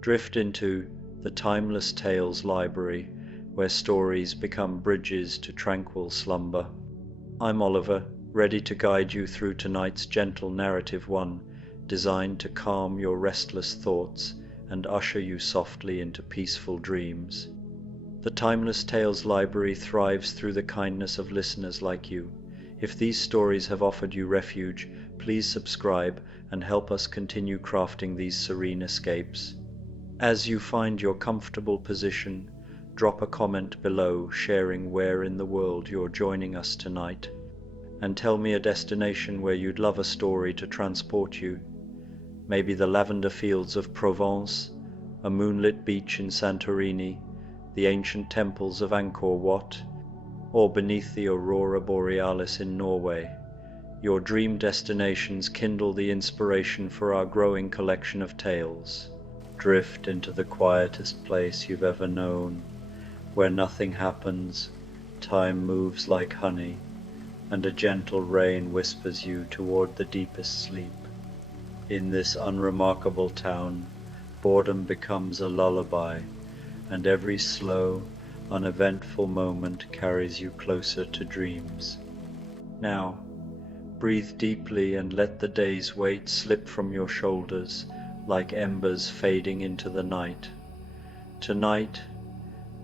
Drift into the timeless tales library, where stories become bridges to tranquil slumber. I'm Oliver, ready to guide you through tonight's gentle narrative, one designed to calm your restless thoughts and usher you softly into peaceful dreams. The Timeless Tales Library thrives through the kindness of listeners like you. If these stories have offered you refuge, please subscribe and help us continue crafting these serene escapes. As you find your comfortable position, drop a comment below sharing where in the world you're joining us tonight, and tell me a destination where you'd love a story to transport you. Maybe the lavender fields of Provence, a moonlit beach in Santorini, the ancient temples of Angkor Wat, or beneath the aurora borealis in Norway. Your dream destinations kindle the inspiration for our growing collection of tales. Drift into the quietest place you've ever known, where nothing happens, time moves like honey, and a gentle rain whispers you toward the deepest sleep. In this unremarkable town, boredom becomes a lullaby, and every slow, uneventful moment carries you closer to dreams. Now, breathe deeply and let the day's weight slip from your shoulders like embers fading into the night. Tonight,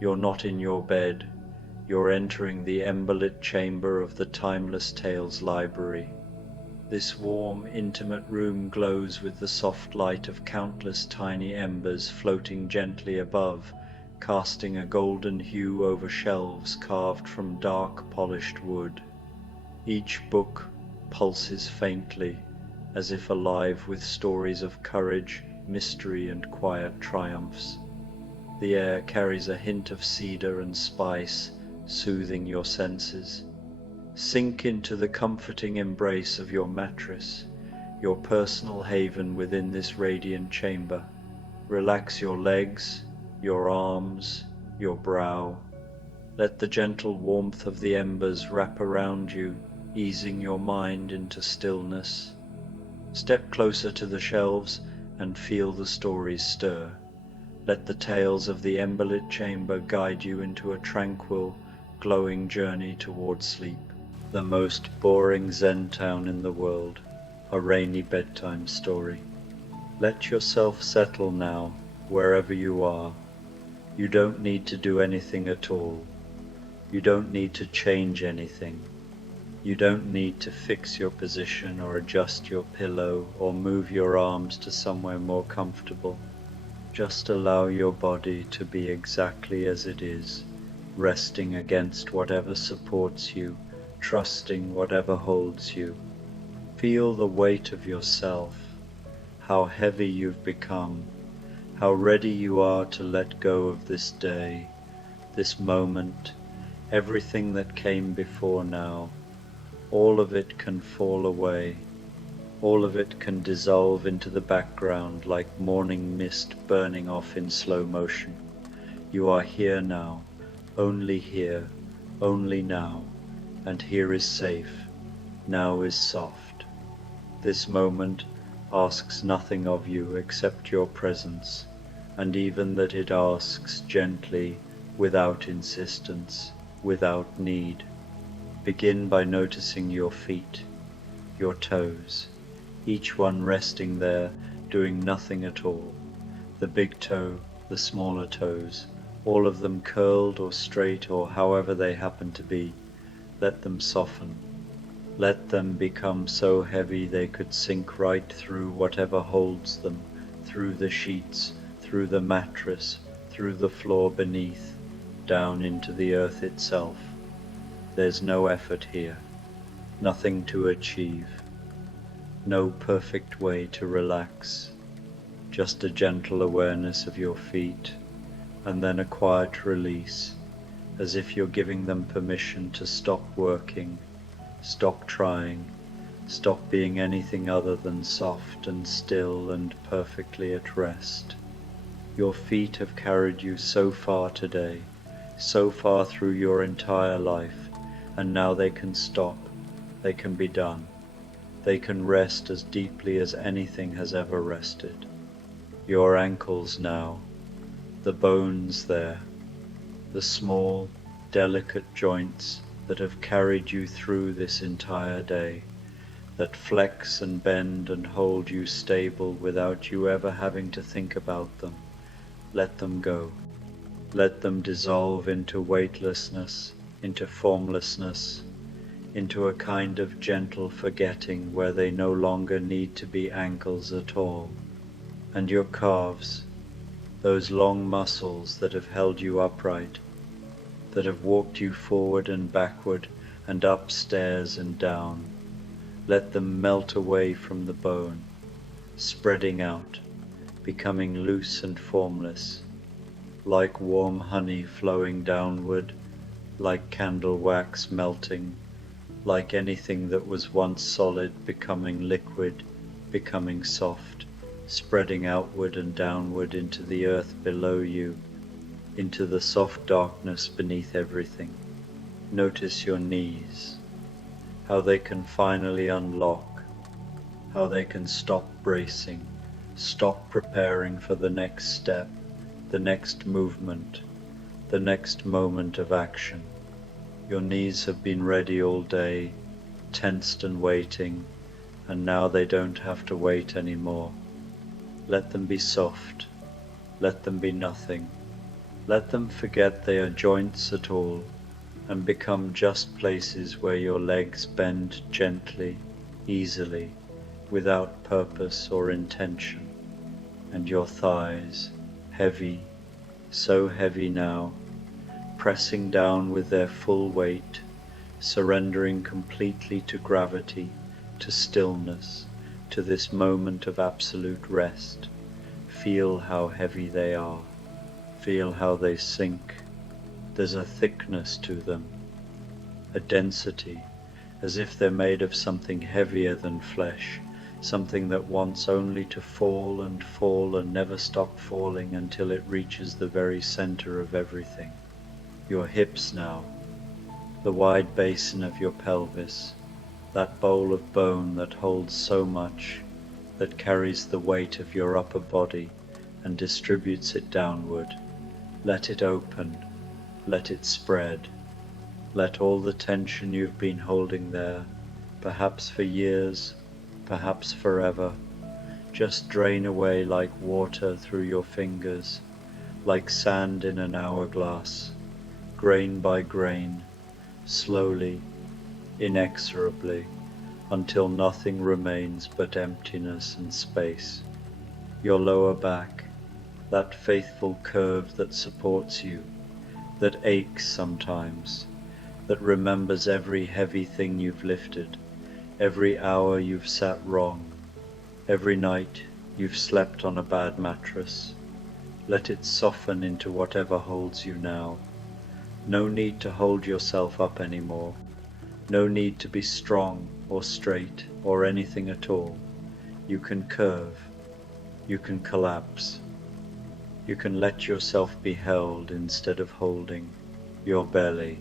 you're not in your bed, you're entering the emberlit chamber of the Timeless Tales Library. This warm, intimate room glows with the soft light of countless tiny embers floating gently above, casting a golden hue over shelves carved from dark, polished wood. Each book pulses faintly, as if alive with stories of courage, mystery, and quiet triumphs. The air carries a hint of cedar and spice, soothing your senses. Sink into the comforting embrace of your mattress, your personal haven within this radiant chamber. Relax your legs, your arms, your brow. Let the gentle warmth of the embers wrap around you, easing your mind into stillness. Step closer to the shelves and feel the stories stir. Let the tales of the emberlit chamber guide you into a tranquil, glowing journey towards sleep. The most boring Zen town in the world, a rainy bedtime story. Let yourself settle now, wherever you are. You don't need to do anything at all. You don't need to change anything. You don't need to fix your position or adjust your pillow or move your arms to somewhere more comfortable. Just allow your body to be exactly as it is, resting against whatever supports you, trusting whatever holds you. Feel the weight of yourself, how heavy you've become, how ready you are to let go of this day, this moment, everything that came before now. All of it can fall away. All of it can dissolve into the background like morning mist burning off in slow motion. You are here now, only here, only now, and here is safe, now is soft. This moment asks nothing of you except your presence, and even that it asks gently, without insistence, without need. Begin by noticing your feet, your toes, each one resting there, doing nothing at all. The big toe, the smaller toes, all of them curled or straight or however they happen to be. Let them soften. Let them become so heavy they could sink right through whatever holds them, through the sheets, through the mattress, through the floor beneath, down into the earth itself. There's no effort here, nothing to achieve, no perfect way to relax, just a gentle awareness of your feet, and then a quiet release, as if you're giving them permission to stop working, stop trying, stop being anything other than soft and still and perfectly at rest. Your feet have carried you so far today, so far through your entire life, and now they can stop, they can be done. They can rest as deeply as anything has ever rested. your ankles now, the bones there, the small, delicate joints that have carried you through this entire day, that flex and bend and hold you stable without you ever having to think about them. Let them go. Let them dissolve into weightlessness, into formlessness, into a kind of gentle forgetting where they no longer need to be ankles at all. And your calves, those long muscles that have held you upright, that have walked you forward and backward and upstairs and down, let them melt away from the bone, spreading out, becoming loose and formless, like warm honey flowing downward, like candle wax melting, like anything that was once solid becoming liquid, becoming soft, spreading outward and downward into the earth below you, into the soft darkness beneath everything. Notice your knees, how they can finally unlock, how they can stop bracing, stop preparing for the next step, the next movement, the next moment of action. Your knees have been ready all day, tensed and waiting, and now they don't have to wait anymore. Let them be soft, let them be nothing, let them forget they are joints at all, and become just places where your legs bend gently, easily, without purpose or intention, and your thighs, heavy, so heavy now, pressing down with their full weight, surrendering completely to gravity, to stillness, to this moment of absolute rest. Feel how heavy they are, feel how they sink. There's a thickness to them, a density, as if they're made of something heavier than flesh, something that wants only to fall and never stop falling until it reaches the very center of everything. Your hips now, the wide basin of your pelvis, that bowl of bone that holds so much, that carries the weight of your upper body and distributes it downward. Let it open, let it spread. Let all the tension you've been holding there, perhaps for years, perhaps forever, just drain away like water through your fingers, like sand in an hourglass, grain by grain, slowly, inexorably, until nothing remains but emptiness and space. Your lower back, that faithful curve that supports you, that aches sometimes, that remembers every heavy thing you've lifted, every hour you've sat wrong, every night you've slept on a bad mattress. Let it soften into whatever holds you now. No need to hold yourself up anymore. No need to be strong or straight or anything at all. You can curve. You can collapse. You can let yourself be held instead of holding. Your belly.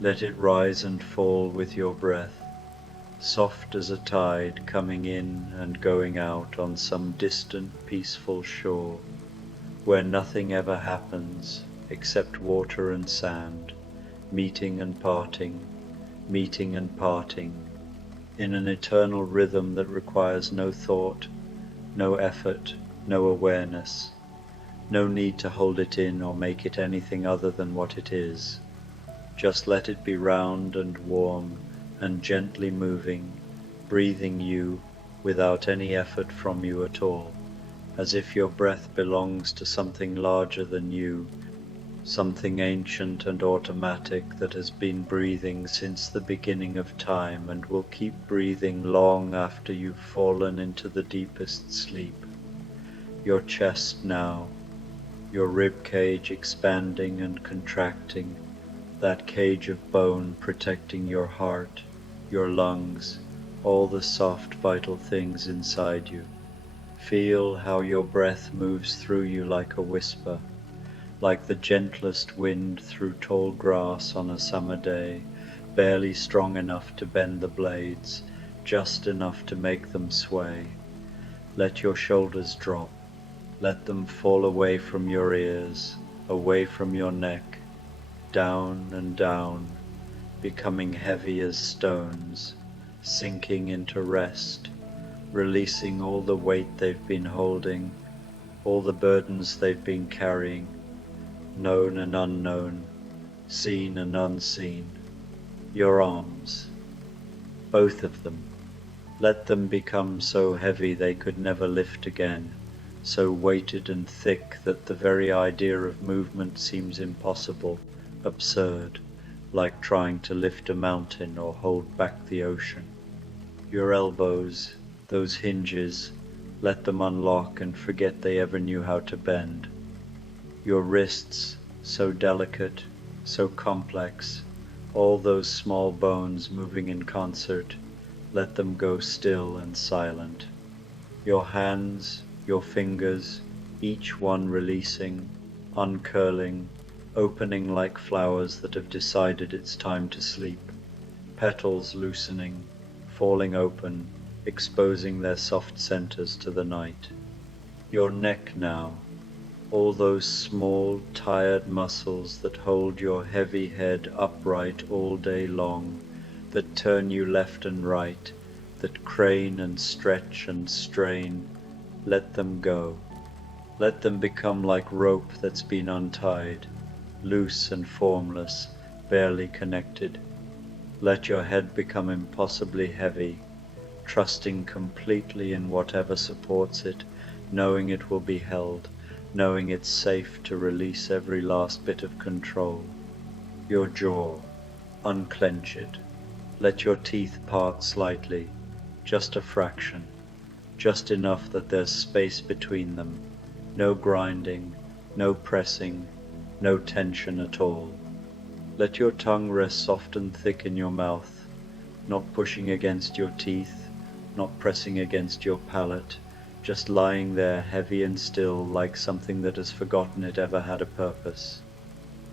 Let it rise and fall with your breath, soft as a tide coming in and going out on some distant peaceful shore, where nothing ever happens except water and sand, meeting and parting, in an eternal rhythm that requires no thought, no effort, no awareness, no need to hold it in or make it anything other than what it is. Just let it be round and warm and gently moving, breathing you without any effort from you at all, as if your breath belongs to something larger than you, something ancient and automatic that has been breathing since the beginning of time and will keep breathing long after you've fallen into the deepest sleep. Your chest now, your rib cage expanding and contracting, that cage of bone protecting your heart, your lungs, all the soft vital things inside you. Feel how your breath moves through you like a whisper, like the gentlest wind through tall grass on a summer day, barely strong enough to bend the blades, just enough to make them sway. Let your shoulders drop, Let them fall away from your ears, away from your neck, down and down, becoming heavy as stones, sinking into rest, releasing all the weight they've been holding, all the burdens they've been carrying, known and unknown, seen and unseen. Your arms, both of them, let them become so heavy they could never lift again, so weighted and thick that the very idea of movement seems impossible, absurd, like trying to lift a mountain or hold back the ocean. Your elbows, those hinges, let them unlock and forget they ever knew how to bend. Your wrists, so delicate, so complex, all those small bones moving in concert, let them go still and silent. Your hands, your fingers, each one releasing, uncurling, opening like flowers that have decided it's time to sleep, petals loosening, falling open, exposing their soft centers to the night. Your neck now, all those small, tired muscles that hold your heavy head upright all day long, that turn you left and right, that crane and stretch and strain, let them go. Let them become like rope that's been untied, loose and formless, barely connected. Let your head become impossibly heavy, trusting completely in whatever supports it, knowing it will be held, knowing it's safe to release every last bit of control. Your jaw, unclench it. Let your teeth part slightly, just a fraction, just enough that there's space between them, no grinding, no pressing, no tension at all. Let your tongue rest soft and thick in your mouth, not pushing against your teeth, not pressing against your palate, just lying there heavy and still like something that has forgotten it ever had a purpose.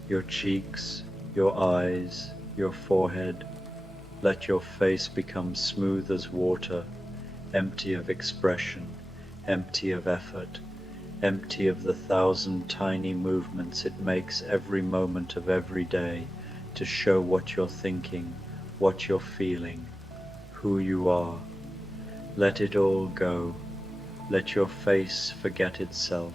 Your cheeks, your eyes, your forehead, let your face become smooth as water, empty of expression, empty of effort, empty of the 1,000 tiny movements it makes every moment of every day to show what you're thinking, what you're feeling, who you are. Let it all go. Let your face forget itself.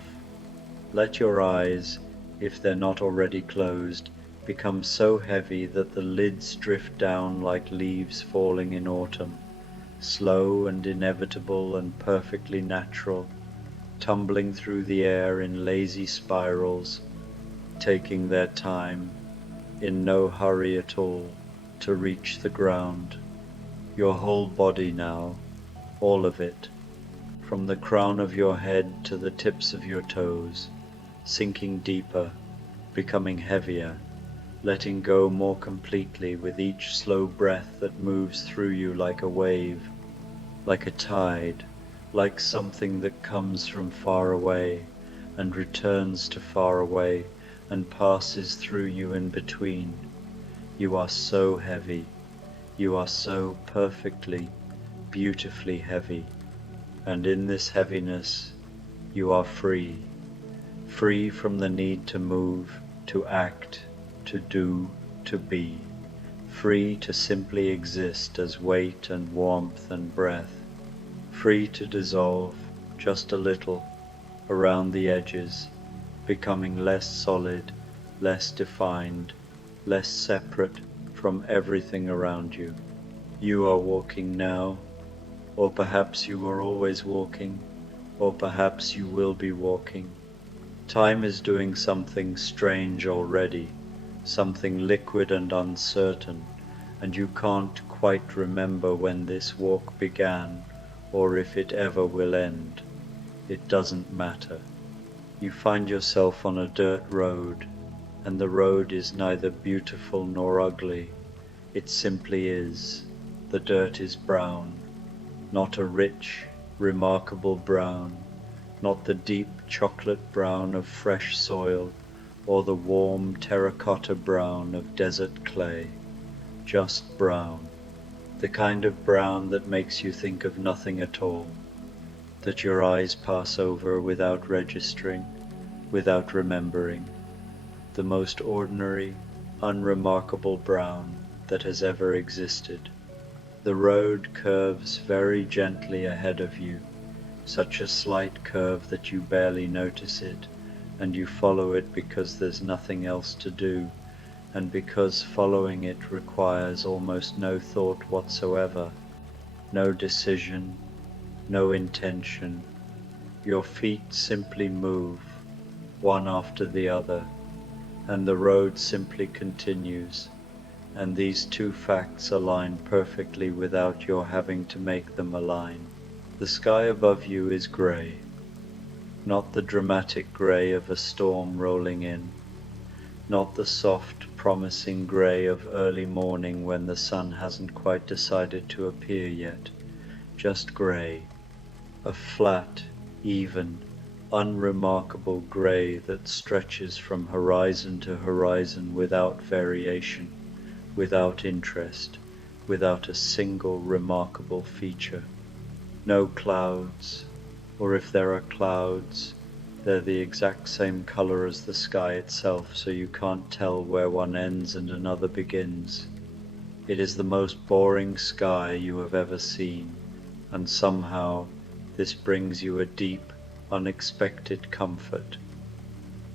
Let your eyes, if they're not already closed, become so heavy that the lids drift down like leaves falling in autumn, slow and inevitable and perfectly natural, tumbling through the air in lazy spirals, taking their time, in no hurry at all, to reach the ground. Your whole body now, all of it, from the crown of your head to the tips of your toes, sinking deeper, becoming heavier, letting go more completely with each slow breath that moves through you like a wave, like a tide, like something that comes from far away and returns to far away and passes through you in between. You are so heavy, you are so perfectly, beautifully heavy, and in this heaviness you are free, free from the need to move, to act, to do, to be, free to simply exist as weight and warmth and breath, free to dissolve just a little around the edges, becoming less solid, less defined, less separate from everything around you. You are walking now, or perhaps you were always walking, or perhaps you will be walking. Time is doing something strange already, something liquid and uncertain, and you can't quite remember when this walk began, or if it ever will end. It doesn't matter. You find yourself on a dirt road, and the road is neither beautiful nor ugly. It simply is. The dirt is brown, not a rich, remarkable brown, not the deep chocolate brown of fresh soil, or the warm terracotta brown of desert clay. Just brown, the kind of brown that makes you think of nothing at all. that your eyes pass over without registering, without remembering, the most ordinary, unremarkable brown that has ever existed. The road curves very gently ahead of you, such a slight curve that you barely notice it, and you follow it because there's nothing else to do, and because following it requires almost no thought whatsoever, no decision, no intention. Your feet simply move, one after the other, and the road simply continues, and these two facts align perfectly without your having to make them align. The sky above you is grey, not the dramatic grey of a storm rolling in, not the soft, promising grey of early morning when the sun hasn't quite decided to appear yet, just grey, a flat, even, unremarkable grey that stretches from horizon to horizon without variation, without interest, without a single remarkable feature. No clouds, or if there are clouds, they're the exact same color as the sky itself, so you can't tell where one ends and another begins. It is the most boring sky you have ever seen, and somehow this brings you a deep, unexpected comfort.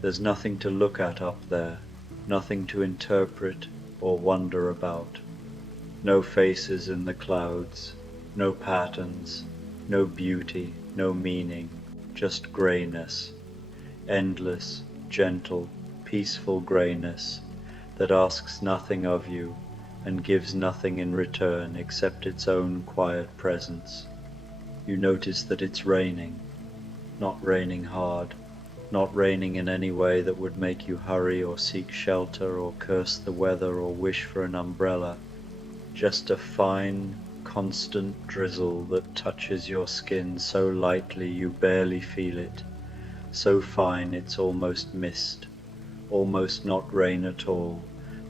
There's nothing to look at up there, nothing to interpret or wonder about. No faces in the clouds, no patterns, no beauty, no meaning, just grayness, endless, gentle, peaceful grayness that asks nothing of you and gives nothing in return except its own quiet presence. You notice that it's raining, not raining hard, not raining in any way that would make you hurry or seek shelter or curse the weather or wish for an umbrella, just a fine, constant drizzle that touches your skin so lightly you barely feel it, so fine it's almost mist, almost not rain at all,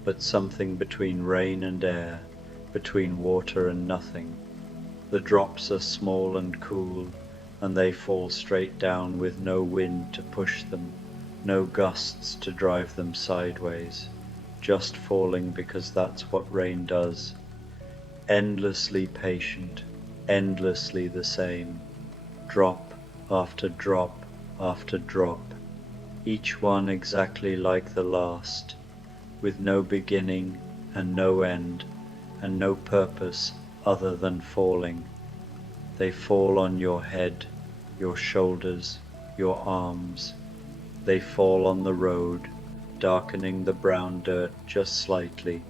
but something between rain and air, between water and nothing. The drops are small and cool, and they fall straight down with no wind to push them, no gusts to drive them sideways, just falling because that's what rain does. Endlessly patient, endlessly the same, drop after drop after drop, each one exactly like the last, with no beginning and no end, and no purpose other than falling. They fall on your head, your shoulders, your arms. They fall on the road, darkening the brown dirt just slightly,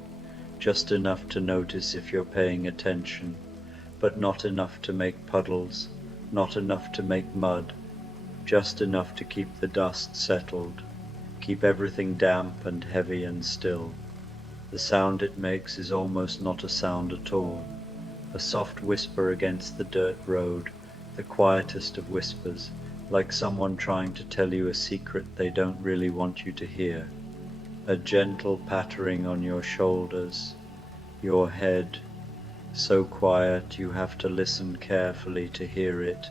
just enough to notice if you're paying attention, but not enough to make puddles, not enough to make mud, just enough to keep the dust settled, keep everything damp and heavy and still. The sound it makes is almost not a sound at all, a soft whisper against the dirt road, the quietest of whispers, like someone trying to tell you a secret they don't really want you to hear. A gentle pattering on your shoulders, your head, so quiet you have to listen carefully to hear it,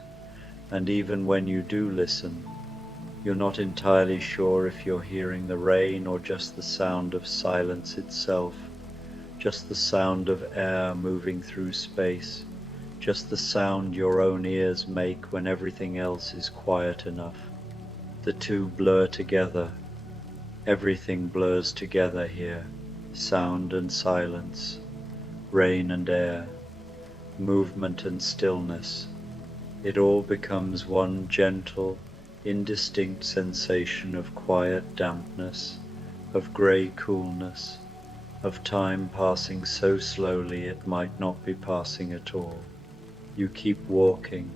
and even when you do listen, you're not entirely sure if you're hearing the rain or just the sound of silence itself, just the sound of air moving through space, just the sound your own ears make when everything else is quiet enough. The two blur together. Everything blurs together here, sound and silence, rain and air, movement and stillness. It all becomes one gentle, indistinct sensation of quiet dampness, of grey coolness, of time passing so slowly it might not be passing at all. You keep walking.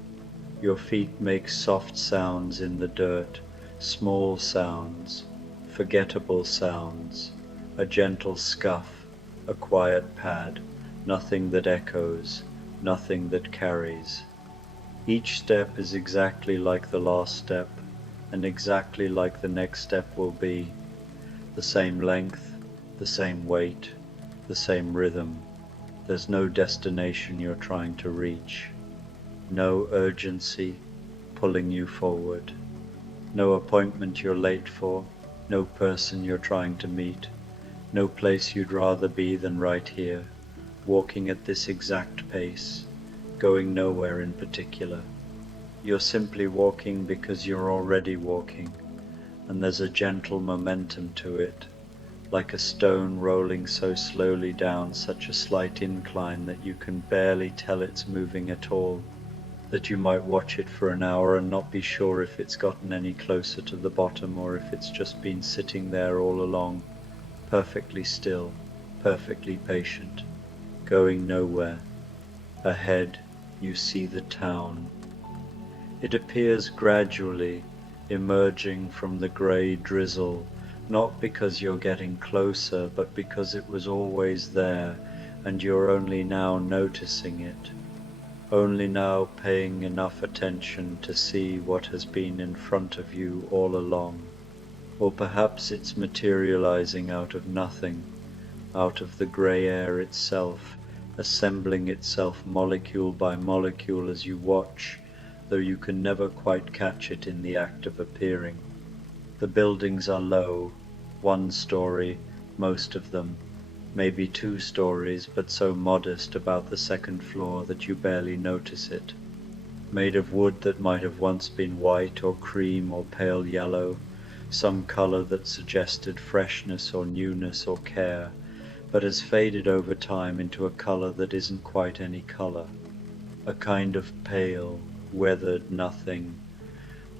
Your feet make soft sounds in the dirt, small sounds, forgettable sounds, a gentle scuff, a quiet pad, nothing that echoes, nothing that carries. Each step is exactly like the last step, and exactly like the next step will be. The same length, the same weight, the same rhythm. There's no destination you're trying to reach. No urgency, pulling you forward. No appointment you're late for, no person you're trying to meet, no place you'd rather be than right here, walking at this exact pace, going nowhere in particular. You're simply walking because you're already walking, and there's a gentle momentum to it, like a stone rolling so slowly down such a slight incline that you can barely tell it's moving at all, that you might watch it for an hour and not be sure if it's gotten any closer to the bottom or if it's just been sitting there all along, perfectly still, perfectly patient, going nowhere. Ahead, you see the town. It appears gradually, emerging from the grey drizzle, not because you're getting closer, but because it was always there, and you're only now noticing it, only now paying enough attention to see what has been in front of you all along. Or perhaps it's materializing out of nothing, out of the grey air itself, assembling itself molecule by molecule as you watch, though you can never quite catch it in the act of appearing. The buildings are low, 1 story, most of them, maybe 2 stories, but so modest about the 2nd floor that you barely notice it. Made of wood that might have once been white or cream or pale yellow, some color that suggested freshness or newness or care, but has faded over time into a color that isn't quite any color, a kind of pale, weathered nothing,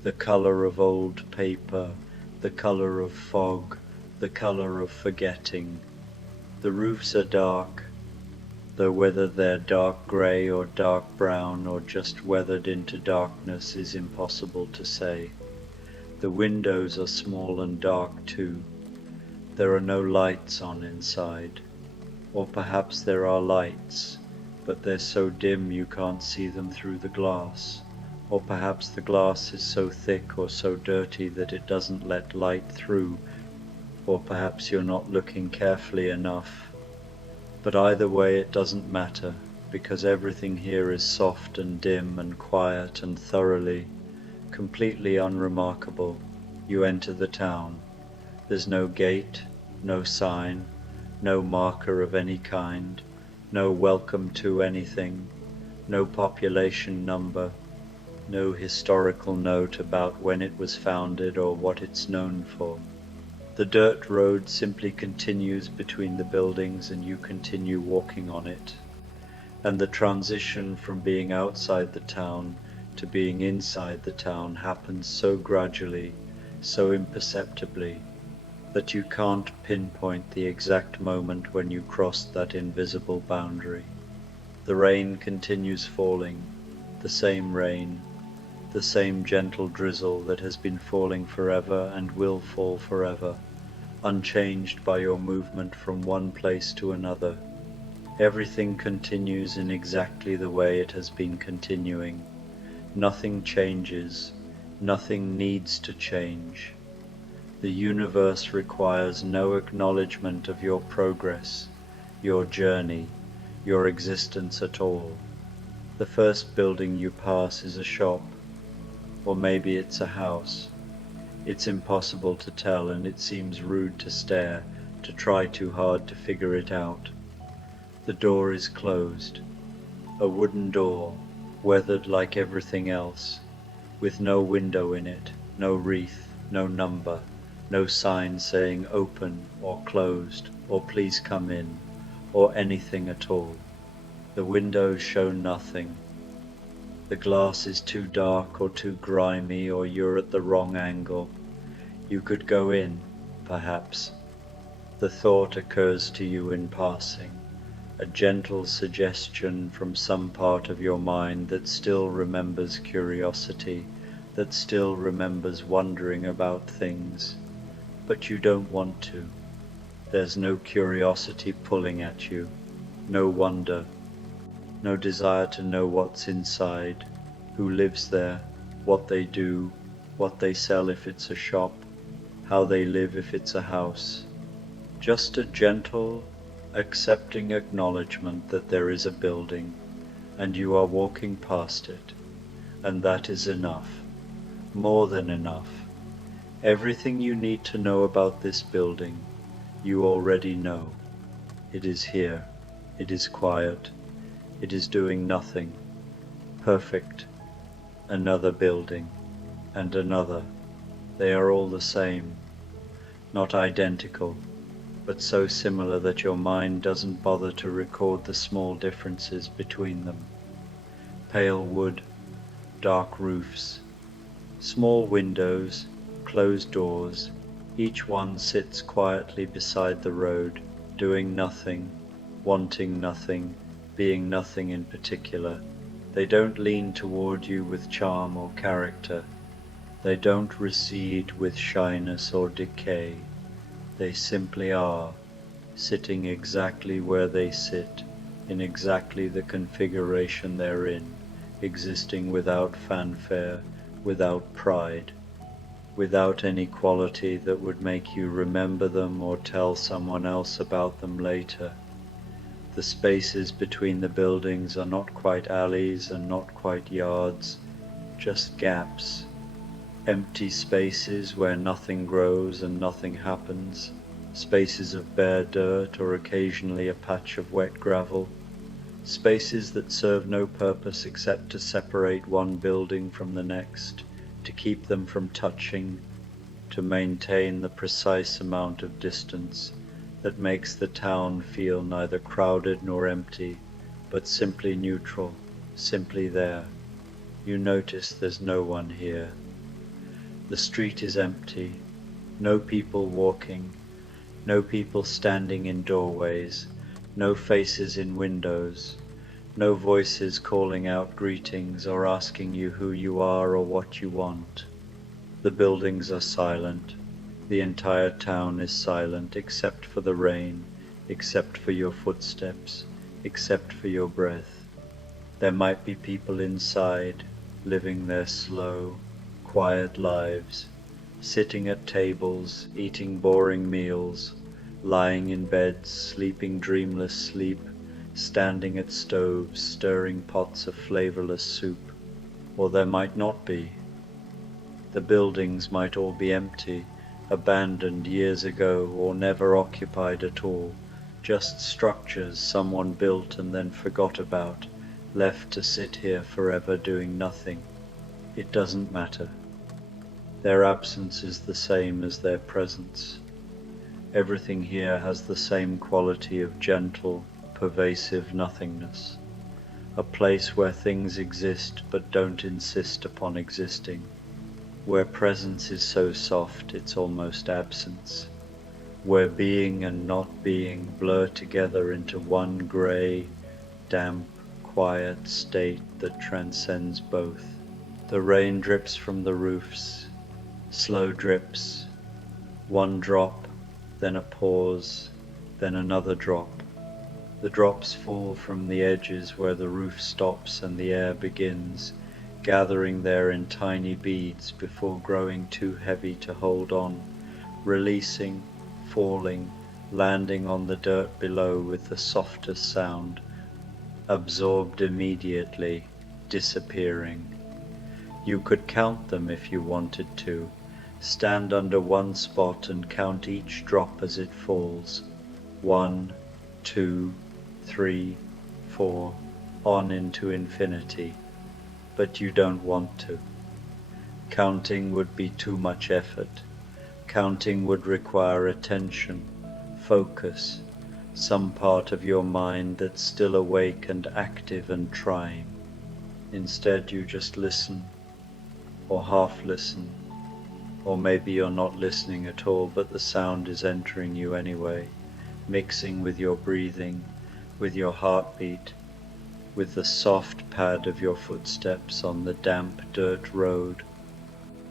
the color of old paper, the color of fog, the color of forgetting. The roofs are dark, though whether they're dark grey or dark brown or just weathered into darkness is impossible to say. The windows are small and dark too. There are no lights on inside, or perhaps there are lights, but they're so dim you can't see them through the glass, or perhaps the glass is so thick or so dirty that it doesn't let light through, or perhaps you're not looking carefully enough. But either way it doesn't matter, because everything here is soft and dim and quiet and thoroughly, completely unremarkable. You enter the town. There's no gate, no sign, no marker of any kind, no welcome to anything, no population number, no historical note about when it was founded or what it's known for. The dirt road simply continues between the buildings and you continue walking on it, and the transition from being outside the town to being inside the town happens so gradually, so imperceptibly, that you can't pinpoint the exact moment when you cross that invisible boundary. The rain continues falling, the same rain, the same gentle drizzle that has been falling forever and will fall forever, unchanged by your movement from one place to another. Everything continues in exactly the way it has been continuing. Nothing changes, nothing needs to change. The universe requires no acknowledgement of your progress, your journey, your existence at all. The first building you pass is a shop, or maybe it's a house. It's impossible to tell, and it seems rude to stare, to try too hard to figure it out. The door is closed, a wooden door, weathered like everything else, with no window in it, no wreath, no number, no sign saying open or closed or please come in, or anything at all. The windows show nothing. The glass is too dark or too grimy, or you're at the wrong angle. You could go in, perhaps. The thought occurs to you in passing, a gentle suggestion from some part of your mind that still remembers curiosity, that still remembers wondering about things. But you don't want to. There's no curiosity pulling at you, no wonder, no desire to know what's inside, who lives there, what they do, what they sell if it's a shop, how they live if it's a house. Just a gentle, accepting acknowledgement that there is a building, and you are walking past it, and that is enough. more than enough. Everything you need to know about this building, you already know. It is here. It is quiet. It is doing nothing. Perfect. Another building. And another. They are all the same. Not identical, but so similar that your mind doesn't bother to record the small differences between them. Pale wood, dark roofs, small windows, closed doors, each one sits quietly beside the road, doing nothing, wanting nothing, being nothing in particular. They don't lean toward you with charm or character. They don't recede with shyness or decay. They simply are, sitting exactly where they sit, in exactly the configuration they're in, existing without fanfare, without pride, without any quality that would make you remember them or tell someone else about them later. The spaces between the buildings are not quite alleys and not quite yards, just gaps, empty spaces where nothing grows and nothing happens, spaces of bare dirt or occasionally a patch of wet gravel, spaces that serve no purpose except to separate one building from the next, to keep them from touching, to maintain the precise amount of distance that makes the town feel neither crowded nor empty, but simply neutral, simply there. You notice there's no one here. The street is empty, no people walking, no people standing in doorways, no faces in windows, no voices calling out greetings or asking you who you are or what you want. The buildings are silent. The entire town is silent except for the rain, except for your footsteps, except for your breath. There might be people inside, living their slow, quiet lives, sitting at tables, eating boring meals, lying in beds, sleeping dreamless sleep, standing at stoves, stirring pots of flavorless soup. Or there might not be. The buildings might all be empty, abandoned years ago or never occupied at all, just structures someone built and then forgot about, left to sit here forever doing nothing. It doesn't matter. Their absence is the same as their presence. Everything here has the same quality of gentle, pervasive nothingness, a place where things exist but don't insist upon existing, where presence is so soft it's almost absence, where being and not being blur together into one grey, damp, quiet state that transcends both. The rain drips from the roofs, slow drips, one drop, then a pause, then another drop. The drops fall from the edges where the roof stops and the air begins, gathering there in tiny beads before growing too heavy to hold on, releasing, falling, landing on the dirt below with the softest sound, absorbed immediately, disappearing. You could count them if you wanted to, stand under one spot and count each drop as it falls. 1, 2, 3, 4, on into infinity. But you don't want to. Counting would be too much effort. Counting would require attention, focus, some part of your mind that's still awake and active and trying. Instead you just listen, or half listen, or maybe you're not listening at all but the sound is entering you anyway, mixing with your breathing, with your heartbeat, with the soft pad of your footsteps on the damp dirt road,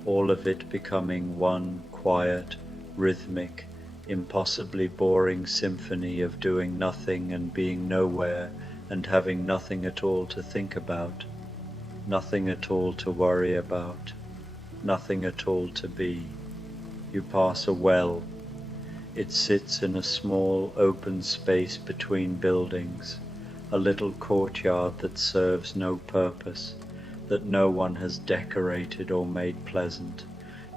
all of it becoming one quiet, rhythmic, impossibly boring symphony of doing nothing and being nowhere and having nothing at all to think about, nothing at all to worry about, nothing at all to be. You pass a well. It sits in a small open space between buildings, a little courtyard that serves no purpose, that no one has decorated or made pleasant,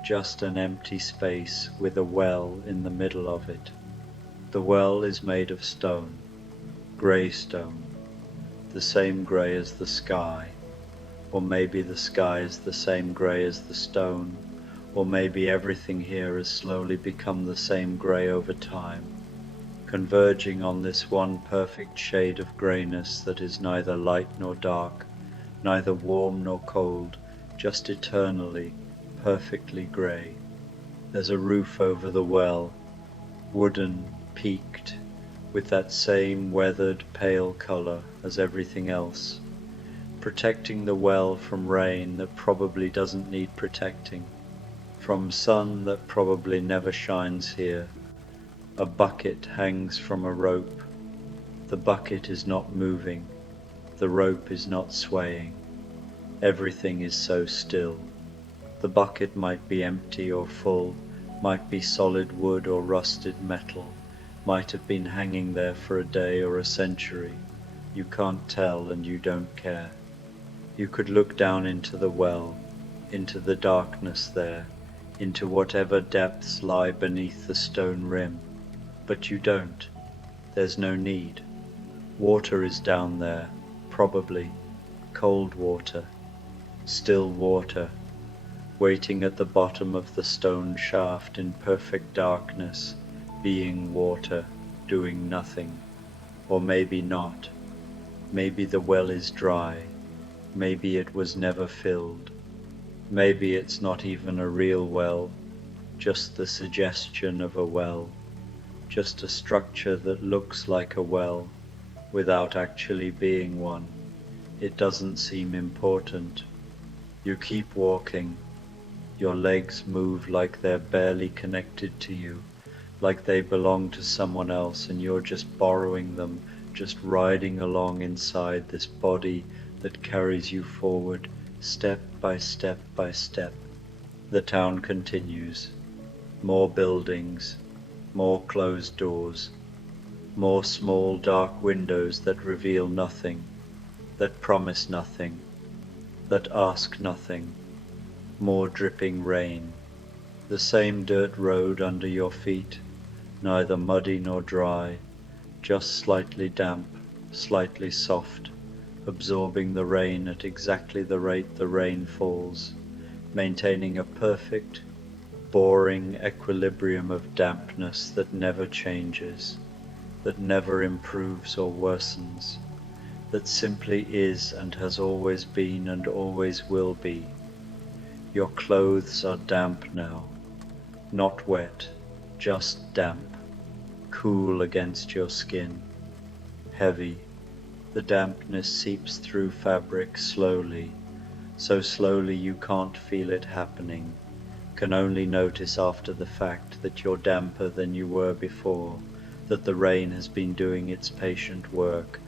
just an empty space with a well in the middle of it. The well is made of stone, grey stone, the same grey as the sky, or maybe the sky is the same grey as the stone, or maybe everything here has slowly become the same grey over time, converging on this one perfect shade of greyness that is neither light nor dark, neither warm nor cold, just eternally, perfectly grey. There's a roof over the well, wooden, peaked, with that same weathered, pale colour as everything else, protecting the well from rain that probably doesn't need protecting, from sun that probably never shines here. A bucket hangs from a rope. The bucket is not moving. The rope is not swaying. Everything is so still. The bucket might be empty or full, might be solid wood or rusted metal, might have been hanging there for a day or a century. You can't tell and you don't care. You could look down into the well, into the darkness there, into whatever depths lie beneath the stone rim, but you don't. There's no need. Water is down there, probably, cold water, still water, waiting at the bottom of the stone shaft in perfect darkness, being water, doing nothing. Or maybe not. Maybe the well is dry. Maybe it was never filled. Maybe it's not even a real well, just the suggestion of a well, just a structure that looks like a well, without actually being one. It doesn't seem important. You keep walking. Your legs move like they're barely connected to you, like they belong to someone else and you're just borrowing them, just riding along inside this body that carries you forward, step by step by step. The town continues. More buildings, more closed doors, more small dark windows that reveal nothing, that promise nothing, that ask nothing. More dripping rain, the same dirt road under your feet, neither muddy nor dry, just slightly damp, slightly soft, absorbing the rain at exactly the rate the rain falls, maintaining a perfect, boring equilibrium of dampness that never changes, that never improves or worsens, that simply is and has always been and always will be. Your clothes are damp now, not wet, just damp, cool against your skin, heavy. The dampness seeps through fabric slowly, so slowly you can't feel it happening, can only notice after the fact that you're damper than you were before, that the rain has been doing its patient work,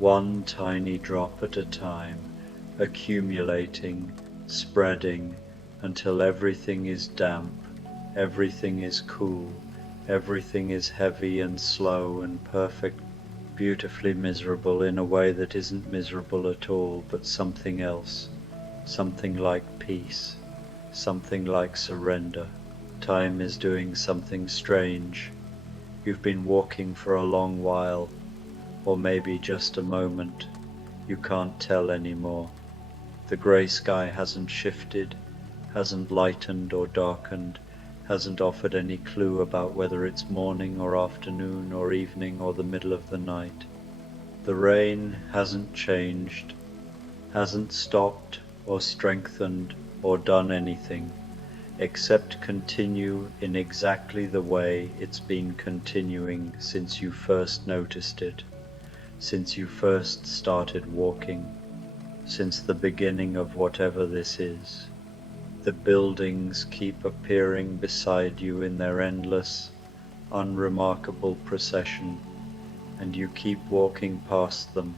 one tiny drop at a time, accumulating, spreading, until everything is damp, everything is cool, everything is heavy and slow and perfect, beautifully miserable in a way that isn't miserable at all, but something else, something like peace, something like surrender. Time is doing something strange. You've been walking for a long while, or maybe just a moment. You can't tell anymore. The grey sky hasn't shifted, hasn't lightened or darkened, hasn't offered any clue about whether it's morning or afternoon or evening or the middle of the night. The rain hasn't changed, hasn't stopped or strengthened or done anything, except continue in exactly the way it's been continuing since you first noticed it, since you first started walking, since the beginning of whatever this is. The buildings keep appearing beside you in their endless, unremarkable procession, and you keep walking past them,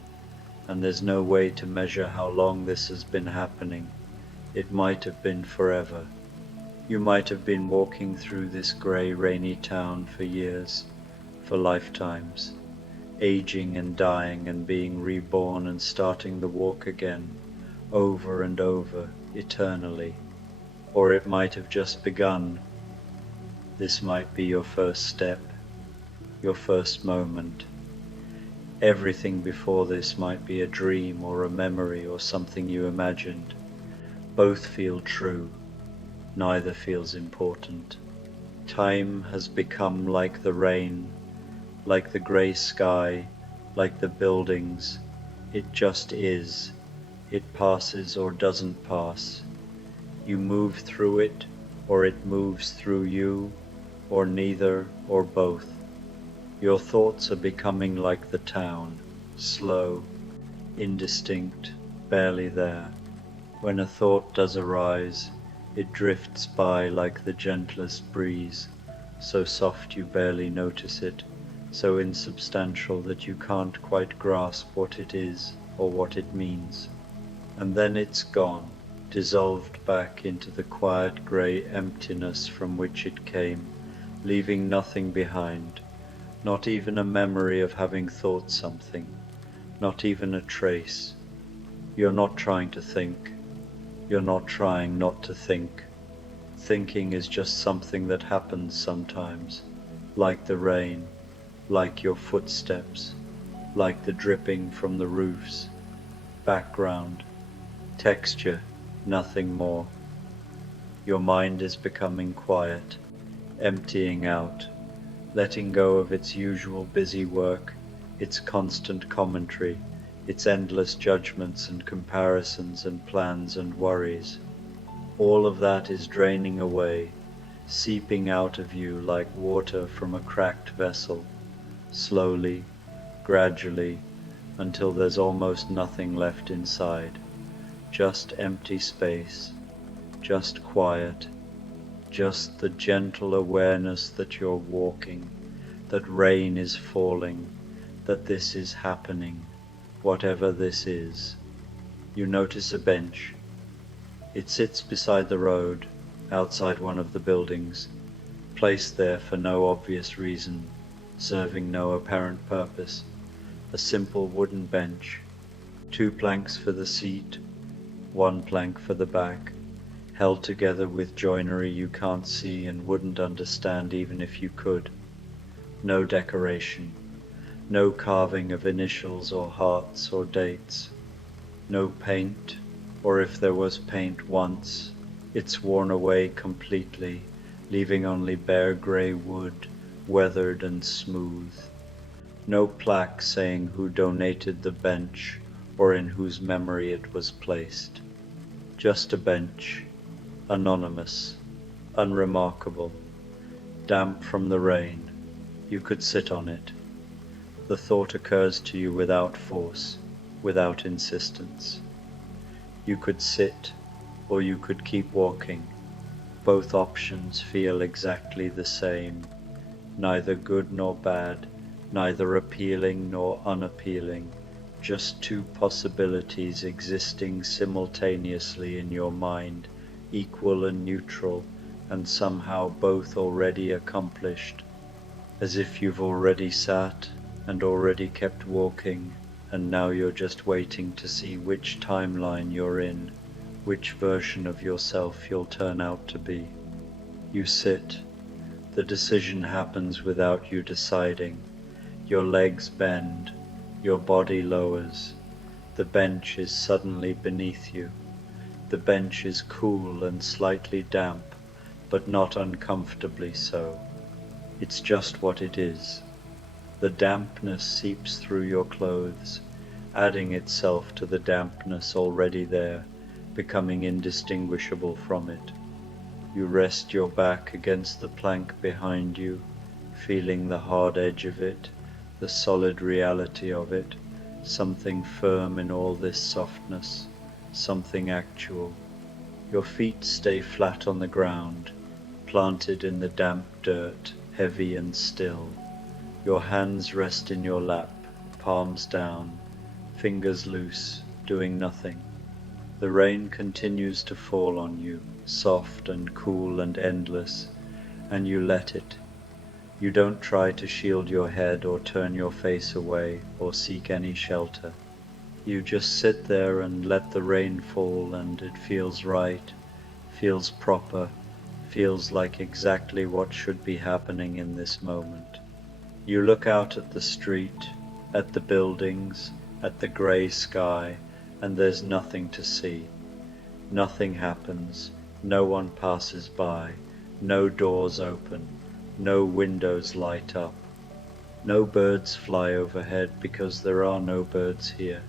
and there's no way to measure how long this has been happening. It might have been forever. You might have been walking through this grey, rainy town for years, for lifetimes, aging and dying and being reborn and starting the walk again, over and over, eternally. Or it might have just begun. This might be your first step, your first moment. Everything before this might be a dream or a memory or something you imagined. Both feel true, neither feels important. Time has become like the rain, like the grey sky, like the buildings. It just is. It passes or doesn't pass. You move through it, or it moves through you, or neither, or both. Your thoughts are becoming like the town, slow, indistinct, barely there. When a thought does arise, it drifts by like the gentlest breeze, so soft you barely notice it, so insubstantial that you can't quite grasp what it is or what it means. And then it's gone, dissolved back into the quiet grey emptiness from which it came, leaving nothing behind. Not even a memory of having thought something, not even a trace. You're not trying to think. You're not trying not to think. Thinking is just something that happens sometimes, like the rain, like your footsteps, like the dripping from the roofs. Background, texture, nothing more. Your mind is becoming quiet, emptying out, letting go of its usual busy work, its constant commentary, its endless judgments and comparisons and plans and worries. All of that is draining away, seeping out of you like water from a cracked vessel, slowly, gradually, until there's almost nothing left inside, just empty space, just quiet, just the gentle awareness that you're walking, that rain is falling, that this is happening, whatever this is. You notice a bench. It sits beside the road, outside one of the buildings, placed there for no obvious reason, serving no apparent purpose. A simple wooden bench, 2 planks for the seat, 1 plank for the back, held together with joinery you can't see and wouldn't understand even if you could. No decoration, no carving of initials or hearts or dates, no paint, or if there was paint once, it's worn away completely, leaving only bare grey wood, weathered and smooth. No plaque saying who donated the bench or in whose memory it was placed. Just a bench, anonymous, unremarkable, damp from the rain. You could sit on it. The thought occurs to you without force, without insistence. You could sit, or you could keep walking. Both options feel exactly the same, neither good nor bad, neither appealing nor unappealing, just 2 possibilities existing simultaneously in your mind, equal and neutral, and somehow both already accomplished, as if you've already sat and already kept walking, and now you're just waiting to see which timeline you're in, which version of yourself you'll turn out to be. You sit. The decision happens without you deciding. Your legs bend, your body lowers. The bench is suddenly beneath you. The bench is cool and slightly damp, but not uncomfortably so. It's just what it is. The dampness seeps through your clothes, adding itself to the dampness already there, becoming indistinguishable from it. You rest your back against the plank behind you, feeling the hard edge of it, the solid reality of it, something firm in all this softness, something actual. Your feet stay flat on the ground, planted in the damp dirt, heavy and still. Your hands rest in your lap, palms down, fingers loose, doing nothing. The rain continues to fall on you, soft and cool and endless, and you let it. You don't try to shield your head or turn your face away or seek any shelter. You just sit there and let the rain fall, and it feels right, feels proper, feels like exactly what should be happening in this moment. You look out at the street, at the buildings, at the grey sky, and there's nothing to see. Nothing happens, no one passes by, no doors open, no windows light up. No birds fly overhead because there are no birds here,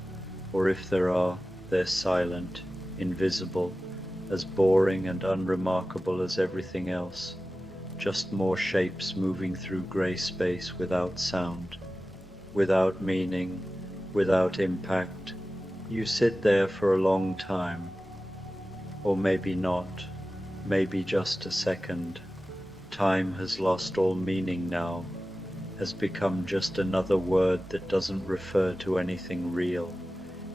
or if there are, they're silent, invisible, as boring and unremarkable as everything else, just more shapes moving through grey space without sound, without meaning, without impact. You sit there for a long time, or maybe not, maybe just a second. Time has lost all meaning now, has become just another word that doesn't refer to anything real,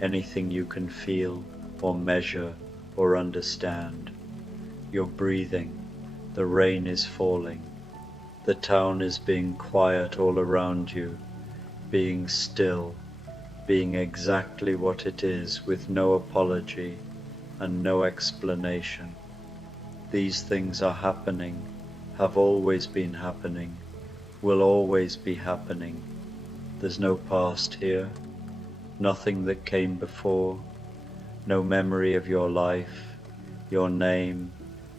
anything you can feel or measure or understand. You're breathing, the rain is falling, the town is being quiet all around you, being still, being exactly what it is with no apology and no explanation. These things are happening, have always been happening, will always be happening. There's no past here, nothing that came before, no memory of your life, your name,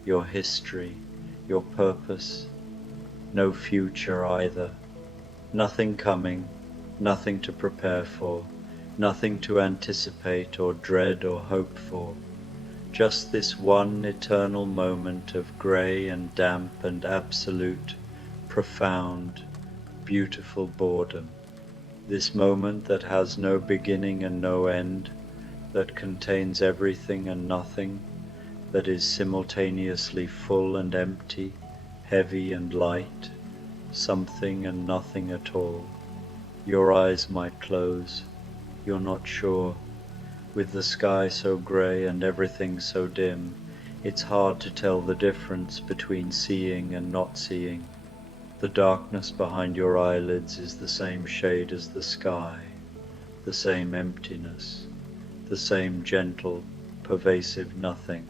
your history, your purpose, no future either. Nothing coming, nothing to prepare for, nothing to anticipate or dread or hope for. Just this one eternal moment of grey and damp and absolute, profound, beautiful boredom. This moment that has no beginning and no end, that contains everything and nothing, that is simultaneously full and empty, heavy and light, something and nothing at all. Your eyes might close, you're not sure. With the sky so grey and everything so dim, it's hard to tell the difference between seeing and not seeing. The darkness behind your eyelids is the same shade as the sky, the same emptiness, the same gentle, pervasive nothing.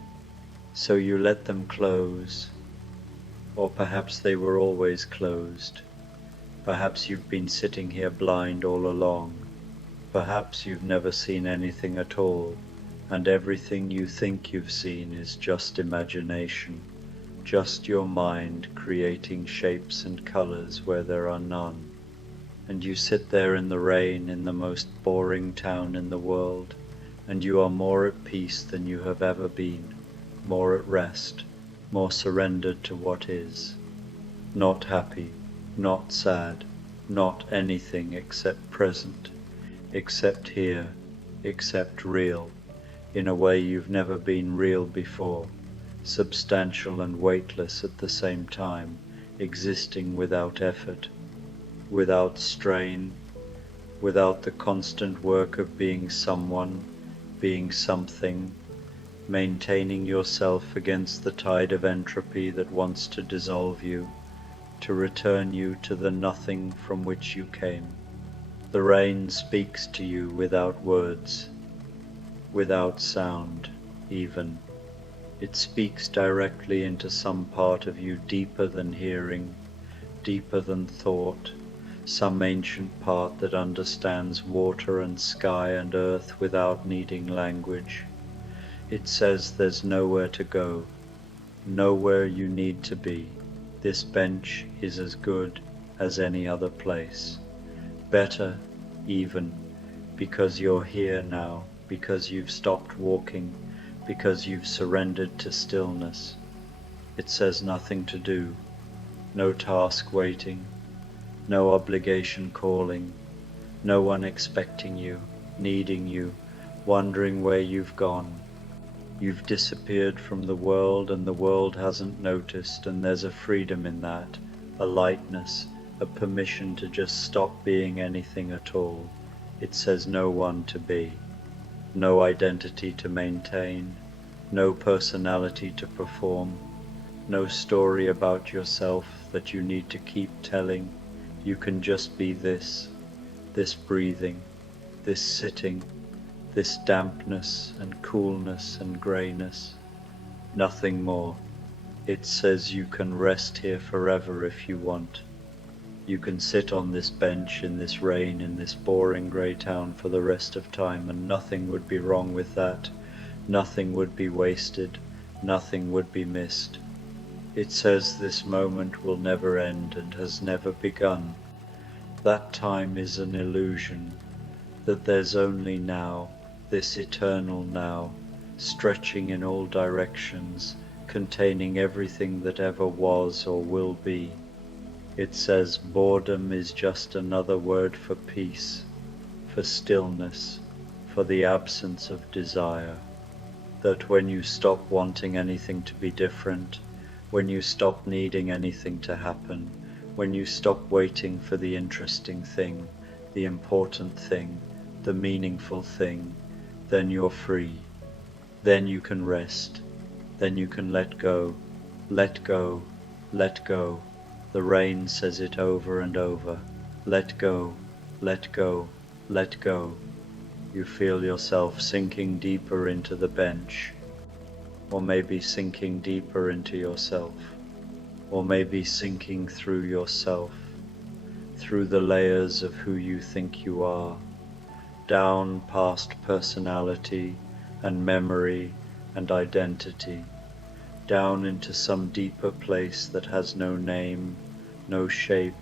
So you let them close, or perhaps they were always closed. Perhaps you've been sitting here blind all along. Perhaps you've never seen anything at all, and everything you think you've seen is just imagination, just your mind creating shapes and colors where there are none. And you sit there in the rain in the most boring town in the world, and you are more at peace than you have ever been, more at rest, more surrendered to what is. Not happy, not sad, not anything except present, except here, except real, in a way you've never been real before, substantial and weightless at the same time, existing without effort, without strain, without the constant work of being someone, being something, maintaining yourself against the tide of entropy that wants to dissolve you, to return you to the nothing from which you came. The rain speaks to you without words, without sound even. It speaks directly into some part of you deeper than hearing, deeper than thought, some ancient part that understands water and sky and earth without needing language. It says there's nowhere to go, nowhere you need to be. This bench is as good as any other place. Better even, because you're here now, because you've stopped walking, because you've surrendered to stillness. It says nothing to do, no task waiting, no obligation calling, no one expecting you, needing you, wondering where you've gone. You've disappeared from the world and the world hasn't noticed, and there's a freedom in that, a lightness, a permission to just stop being anything at all. It says no one to be, no identity to maintain, no personality to perform, no story about yourself that you need to keep telling. You can just be this breathing, this sitting, this dampness and coolness and greyness, nothing more. It says you can rest here forever if you want. You can sit on this bench in this rain in this boring grey town for the rest of time, and nothing would be wrong with that. Nothing would be wasted. Nothing would be missed. It says this moment will never end and has never begun. That time is an illusion, that there's only now, this eternal now, stretching in all directions, containing everything that ever was or will be. It says boredom is just another word for peace, for stillness, for the absence of desire. That when you stop wanting anything to be different, when you stop needing anything to happen, when you stop waiting for the interesting thing, the important thing, the meaningful thing, then you're free. Then you can rest. Then you can let go, let go, let go. The rain says it over and over. Let go, let go, let go. You feel yourself sinking deeper into the bench, or maybe sinking deeper into yourself, or maybe sinking through yourself, through the layers of who you think you are, down past personality and memory and identity, down into some deeper place that has no name, no shape,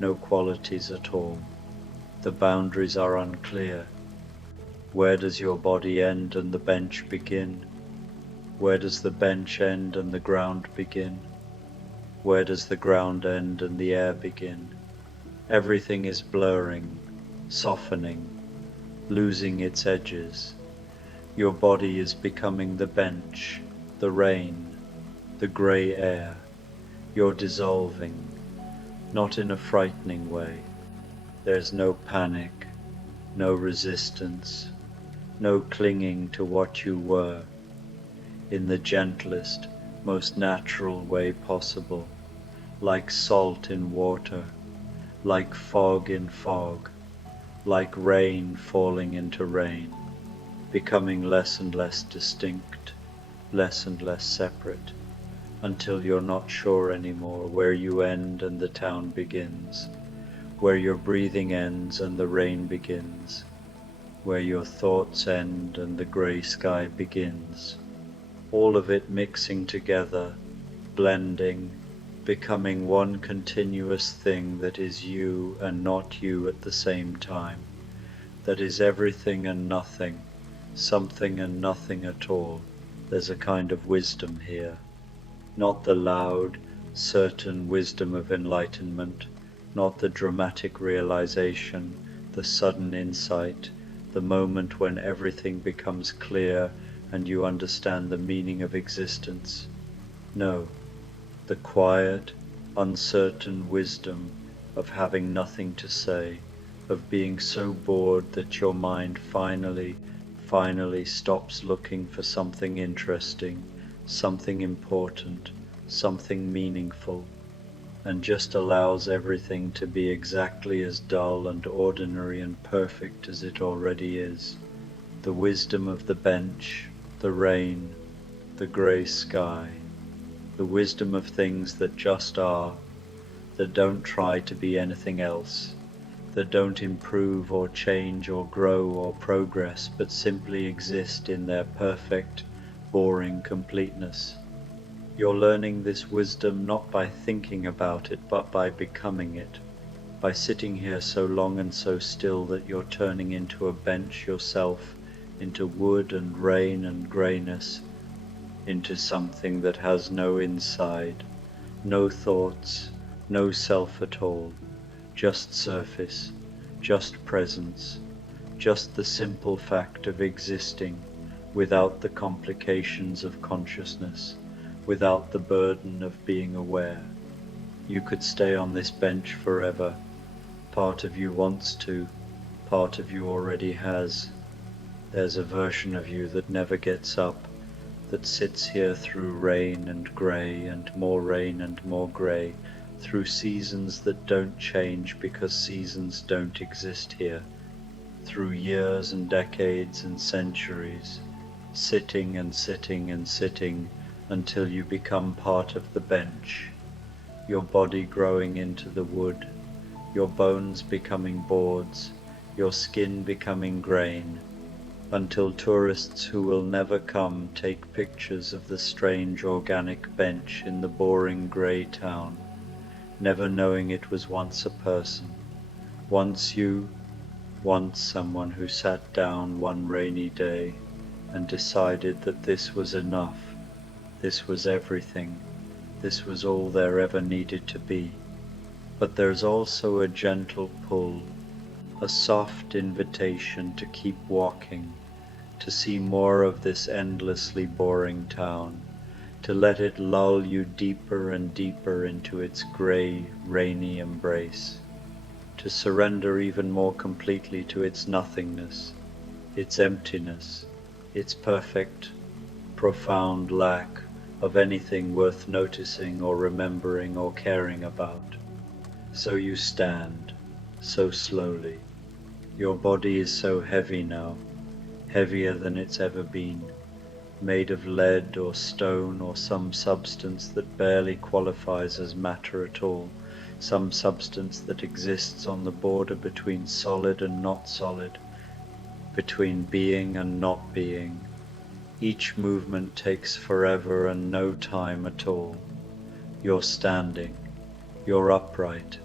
no qualities at all. The boundaries are unclear. Where does your body end and the bench begin? Where does the bench end and the ground begin? Where does the ground end and the air begin? Everything is blurring, softening, losing its edges. Your body is becoming the bench, the rain, the grey air. You're dissolving, not in a frightening way. There's no panic, no resistance, no clinging to what you were. In the gentlest, most natural way possible, like salt in water, like fog in fog, like rain falling into rain, becoming less and less distinct, less and less separate, until you're not sure anymore where you end and the town begins, where your breathing ends and the rain begins, where your thoughts end and the grey sky begins. All of it mixing together, blending, becoming one continuous thing that is you and not you at the same time, that is everything and nothing, something and nothing at all. There's a kind of wisdom here, not the loud, certain wisdom of enlightenment, not the dramatic realization, the sudden insight, the moment when everything becomes clear and you understand the meaning of existence. No, the quiet, uncertain wisdom of having nothing to say, of being so bored that your mind finally stops looking for something interesting, something important, something meaningful, and just allows everything to be exactly as dull and ordinary and perfect as it already is. The wisdom of the bench, the rain, the grey sky, the wisdom of things that just are, that don't try to be anything else, that don't improve or change or grow or progress, but simply exist in their perfect, boring completeness. You're learning this wisdom not by thinking about it, but by becoming it, by sitting here so long and so still that you're turning into a bench yourself, into wood and rain and greyness, into something that has no inside, no thoughts, no self at all, just surface, just presence, just the simple fact of existing without the complications of consciousness, without the burden of being aware. You could stay on this bench forever. Part of you wants to, part of you already has. There's a version of you that never gets up, that sits here through rain and grey and more grey, through seasons that don't change because seasons don't exist here, through years and decades and centuries, sitting and sitting and sitting until you become part of the bench, your body growing into the wood, your bones becoming boards, your skin becoming grain, until tourists who will never come take pictures of the strange organic bench in the boring grey town, never knowing it was once a person, once you, once someone who sat down one rainy day and decided that this was enough, this was everything, this was all there ever needed to be. But there's also a gentle pull, a soft invitation to keep walking, to see more of this endlessly boring town, to let it lull you deeper and deeper into its grey, rainy embrace, to surrender even more completely to its nothingness, its emptiness, its perfect, profound lack of anything worth noticing or remembering or caring about. So you stand, so slowly. Your body is so heavy now, heavier than it's ever been, made of lead or stone or some substance that barely qualifies as matter at all, some substance that exists on the border between solid and not solid, between being and not being. Each movement takes forever and no time at all. You're standing, you're upright,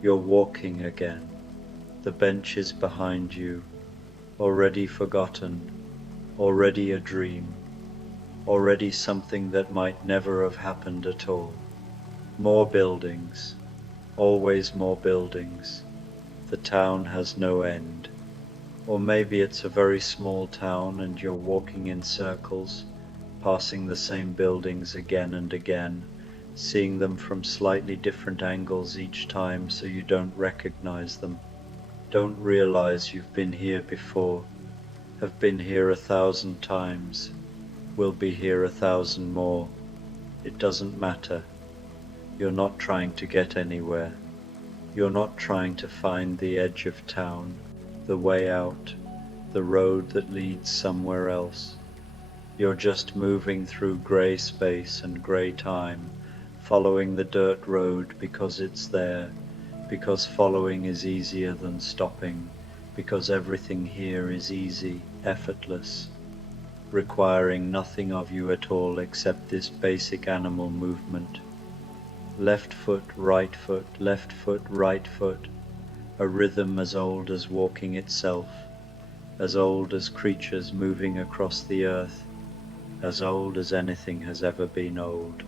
you're walking again. The bench is behind you, already forgotten, already a dream, already something that might never have happened at all. More buildings, always more buildings. The town has no end. Or maybe it's a very small town and you're walking in circles, passing the same buildings again and again, seeing them from slightly different angles each time so you don't recognize them, don't realize you've been here before, have been here 1,000 times, will be here 1,000 more. It doesn't matter. You're not trying to get anywhere. You're not trying to find the edge of town, the way out, the road that leads somewhere else. You're just moving through grey space and grey time, following the dirt road because it's there, because following is easier than stopping, because everything here is easy, effortless, requiring nothing of you at all except this basic animal movement. Left foot, right foot, left foot, right foot, a rhythm as old as walking itself, as old as creatures moving across the earth, as old as anything has ever been old.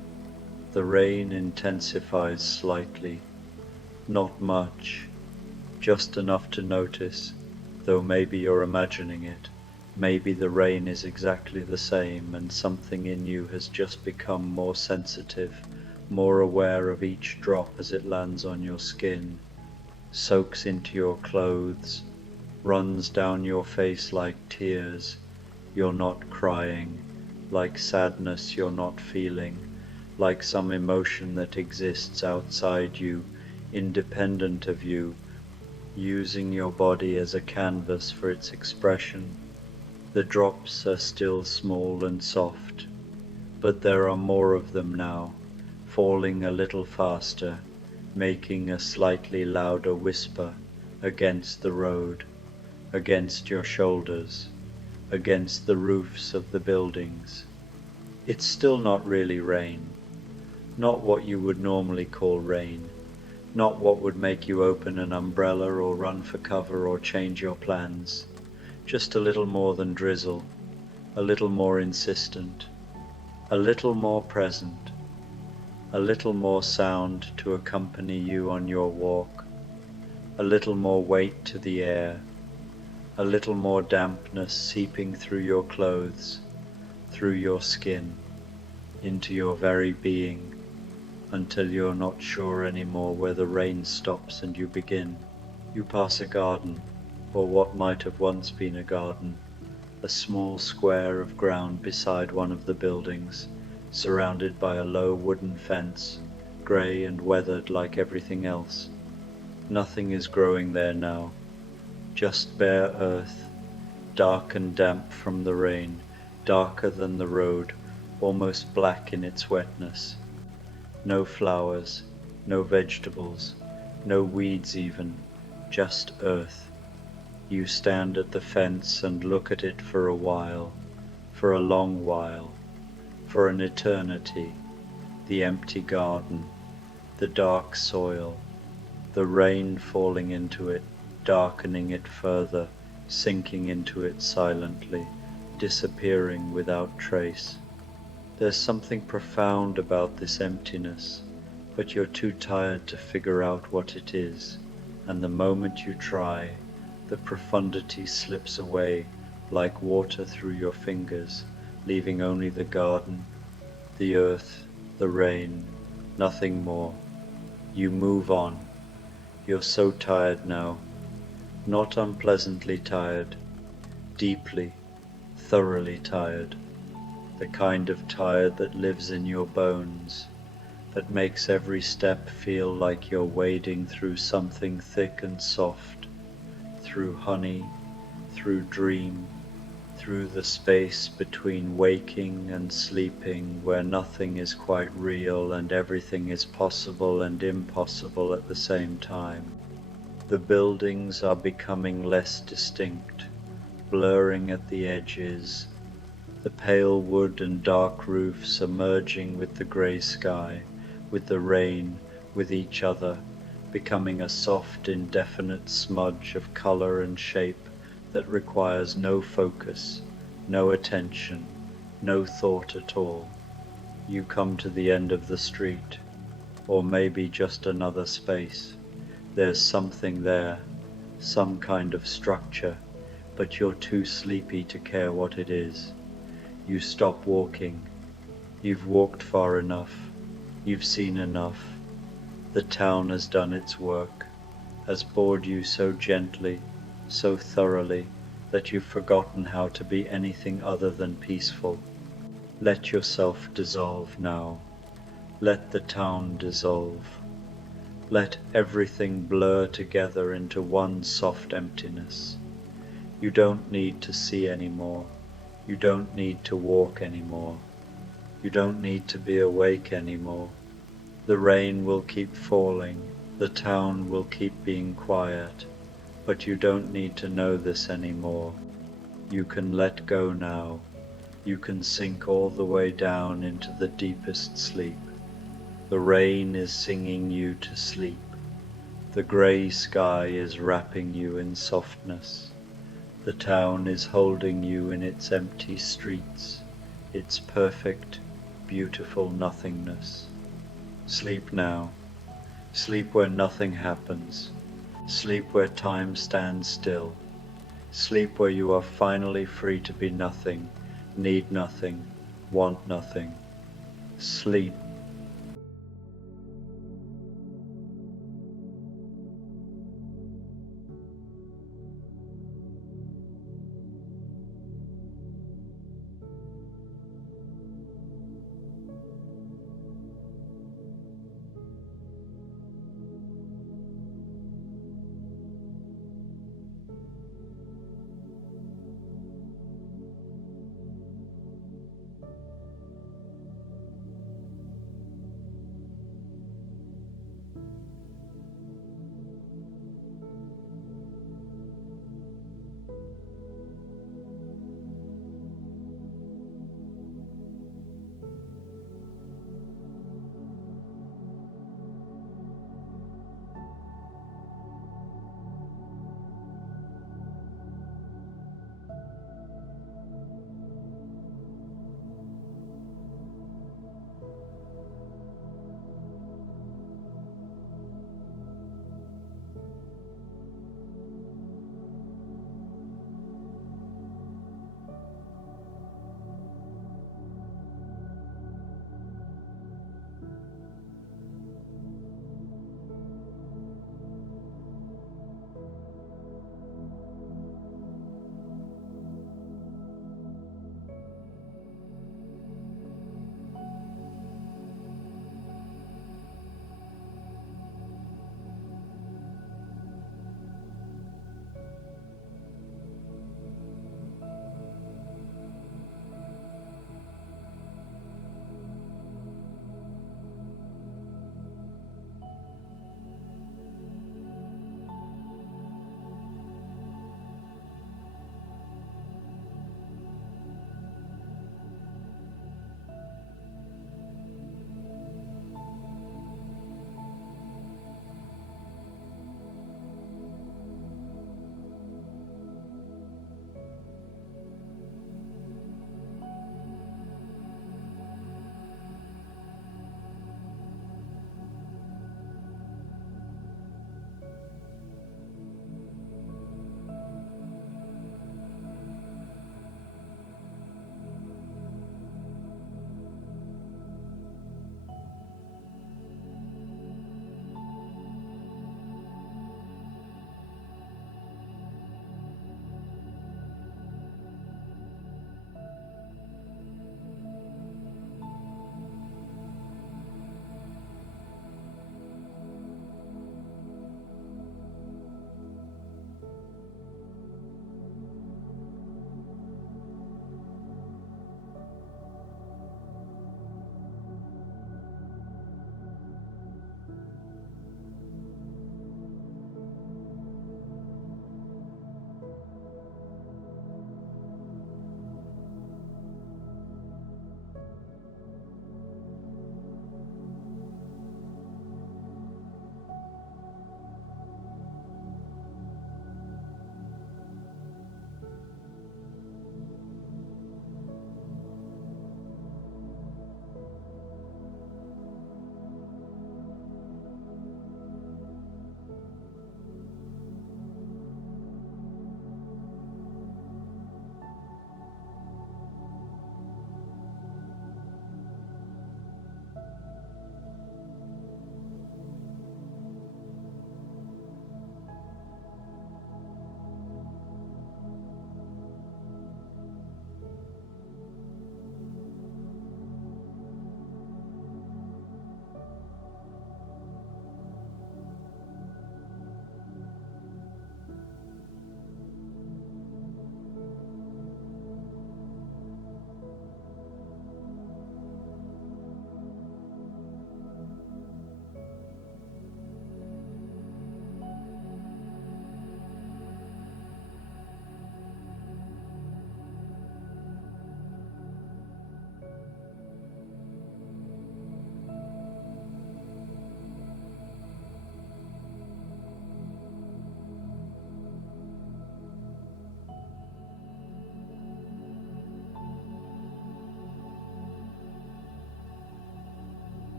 The rain intensifies slightly, not much, just enough to notice, though maybe you're imagining it. Maybe the rain is exactly the same and something in you has just become more sensitive, more aware of each drop as it lands on your skin, soaks into your clothes, runs down your face like tears. You're not crying, like sadness you're not feeling, like some emotion that exists outside you, independent of you, using your body as a canvas for its expression. The drops are still small and soft, but there are more of them now, falling a little faster, making a slightly louder whisper against the road, against your shoulders, against the roofs of the buildings. It's still not really rain, not what you would normally call rain, not what would make you open an umbrella or run for cover or change your plans, just a little more than drizzle, a little more insistent, a little more present, a little more sound to accompany you on your walk, a little more weight to the air, a little more dampness seeping through your clothes, through your skin, into your very being, until you're not sure anymore where the rain stops and you begin. You pass a garden, or what might have once been a garden, a small square of ground beside one of the buildings, surrounded by a low wooden fence, grey and weathered like everything else. Nothing is growing there now, just bare earth, dark and damp from the rain, darker than the road, almost black in its wetness. No flowers, no vegetables, no weeds even, just earth. You stand at the fence and look at it for a while, for a long while, for an eternity, the empty garden, the dark soil, the rain falling into it, darkening it further, sinking into it silently, disappearing without trace. There's something profound about this emptiness, but you're too tired to figure out what it is, and the moment you try, the profundity slips away like water through your fingers, leaving only the garden, the earth, the rain, nothing more. You move on. You're so tired now, not unpleasantly tired, deeply, thoroughly tired, the kind of tired that lives in your bones, that makes every step feel like you're wading through something thick and soft, through honey, through dream, through the space between waking and sleeping, where nothing is quite real and everything is possible and impossible at the same time. The buildings are becoming less distinct, blurring at the edges, the pale wood and dark roofs are merging with the grey sky, with the rain, with each other, becoming a soft, indefinite smudge of colour and shape that requires no focus, no attention, no thought at all. You come to the end of the street, or maybe just another space. There's something there, some kind of structure, but you're too sleepy to care what it is. You stop walking. You've walked far enough. You've seen enough. The town has done its work, has bored you so gently, so thoroughly, that you've forgotten how to be anything other than peaceful. Let yourself dissolve now. Let the town dissolve. Let everything blur together into one soft emptiness. You don't need to see anymore. You don't need to walk anymore. You don't need to be awake anymore. The rain will keep falling. The town will keep being quiet. But you don't need to know this anymore. You can let go now. You can sink all the way down into the deepest sleep. The rain is singing you to sleep. The grey sky is wrapping you in softness. The town is holding you in its empty streets, its perfect, beautiful nothingness. Sleep now. Sleep where nothing happens. Sleep where time stands still. Sleep where you are finally free to be nothing, need nothing, want nothing. Sleep.